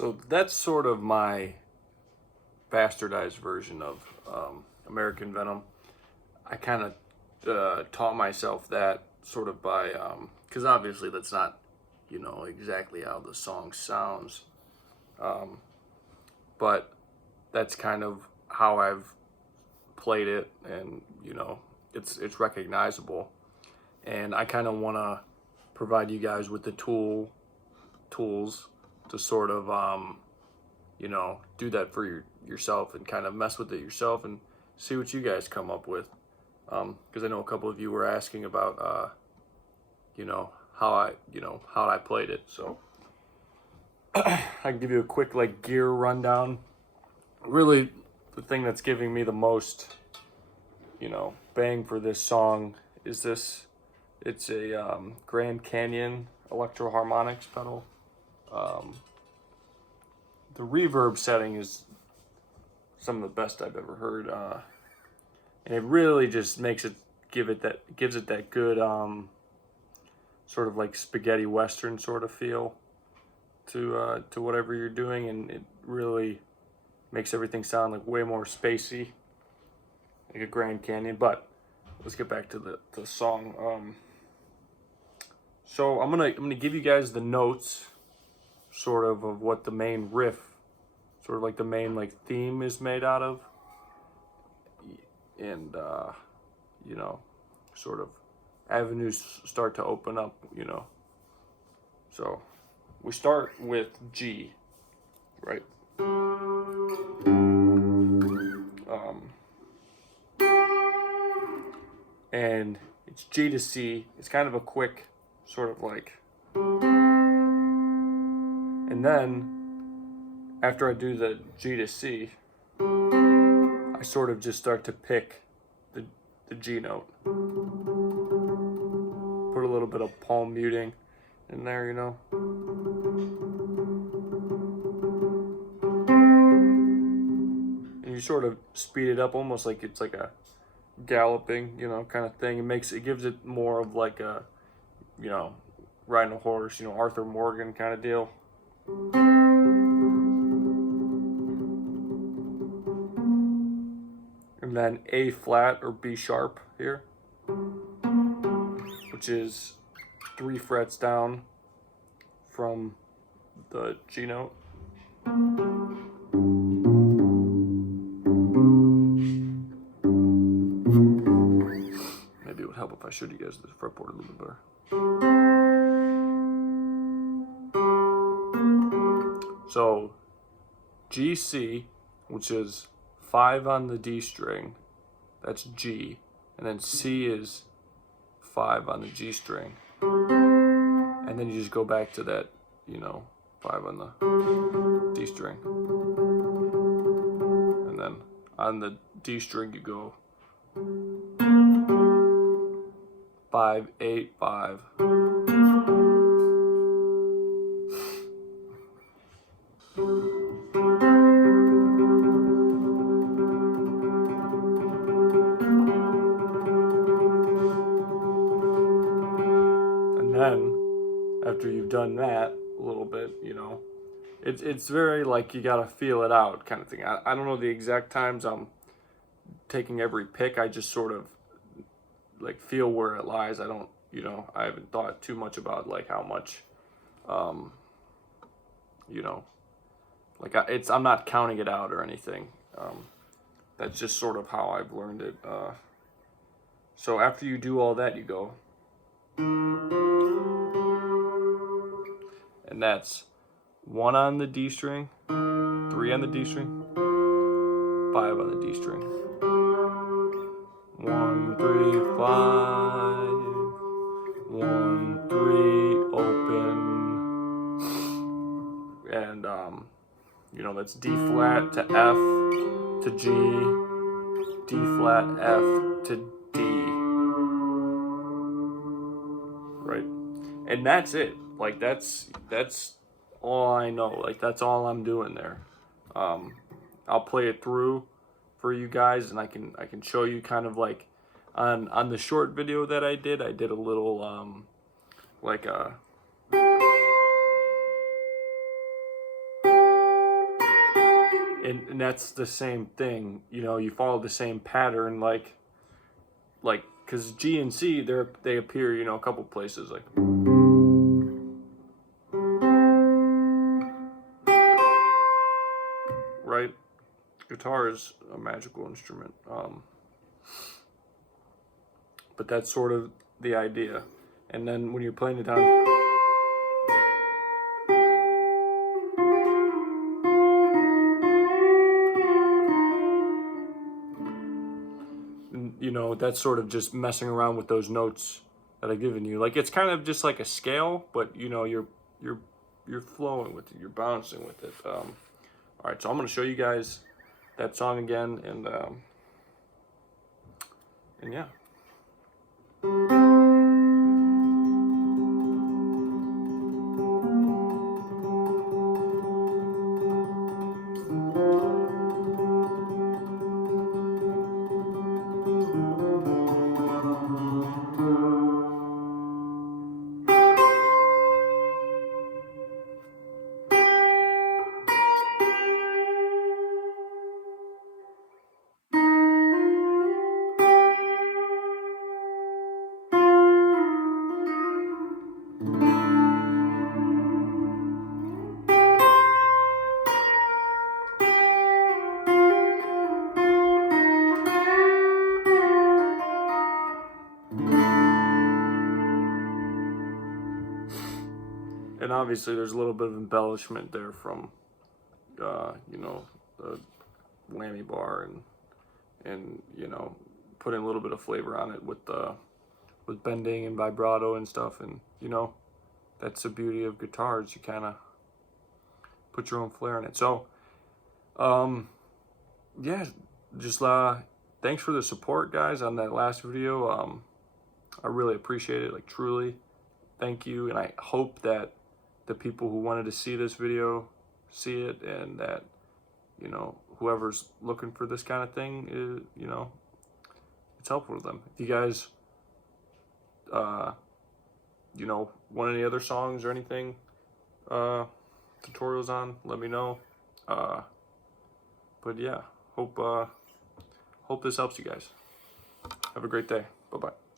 So that's sort of my bastardized version of American Venom. I kind of taught myself that sort of by, because obviously that's not, exactly how the song sounds. But that's kind of how I've played it, and it's recognizable. And I kind of want to provide you guys with the tools to sort of do that for yourself and kind of mess with it yourself and see what you guys come up with. Because I know a couple of you were asking about how I played it. So I can give you a quick gear rundown. Really, the thing that's giving me the most bang for this song is this. It's a Grand Canyon Electro Harmonics pedal. The reverb setting is some of the best I've ever heard, and it really just makes it gives it that good sort of like spaghetti western sort of feel to whatever you're doing, and it really makes everything sound like way more spacey, like a Grand Canyon. But let's get back to the song. So I'm gonna give you guys the notes, sort of what the main riff, sort of like the main theme is made out of, and sort of avenues start to open up. So we start with G, right? And it's G to C. It's kind of a quick sort of and then after I do the G to C, I sort of just start to pick the G note. Put a little bit of palm muting in there, and you sort of speed it up, almost like it's like a galloping, kind of thing. It gives it more of like a, riding a horse, Arthur Morgan kind of deal. And then A flat or B sharp here, which is 3 frets down from the G note. Maybe it would help if I showed you guys the fretboard a little bit better. So G, C, which is 5 on the D string, that's G, and then C is 5 on the G string, and then you just go back to that, 5 on the D string, and then on the D string you go 5, 8, 5. And then after you've done that a little bit, it's very you gotta feel it out kind of thing. I don't know the exact times I'm taking every pick. I just sort of feel where it lies. I don't, I haven't thought too much about how much, I'm not counting it out or anything. That's just sort of how I've learned it. So after you do all that, you go, and that's 1 on the D string, 3 on the D string, 5 on the D string. 1, 3, 5. 1, 3, open. And that's D flat to F to G, D flat, F to D. Right? And that's it. That's all I know. That's all I'm doing there. I'll play it through for you guys, and I can show you kind of on the short video that I did a little and that's the same thing. You know, you follow the same pattern, like because G and C, they appear, you know, a couple places, like, right? Guitar is a magical instrument, but that's sort of the idea. And then when you're playing it down, you know, that's sort of just messing around with those notes that I've given you. Like, it's kind of just like a scale, but you know, you're flowing with it, you're bouncing with it. All right, so I'm gonna show you guys that song again, and yeah. And obviously there's a little bit of embellishment there from, you know, the whammy bar and you know, putting a little bit of flavor on it with bending and vibrato and stuff. And you know, that's the beauty of guitars. You kind of put your own flair in it. So, yeah, just thanks for the support, guys, on that last video. I really appreciate it, like truly. Thank you, and I hope that the people who wanted to see this video see it, and that, you know, whoever's looking for this kind of thing is, you know, it's helpful to them. If you guys, you know, want any other songs or anything, tutorials on, let me know. But yeah, hope this helps you guys. Have a great day. Bye-bye.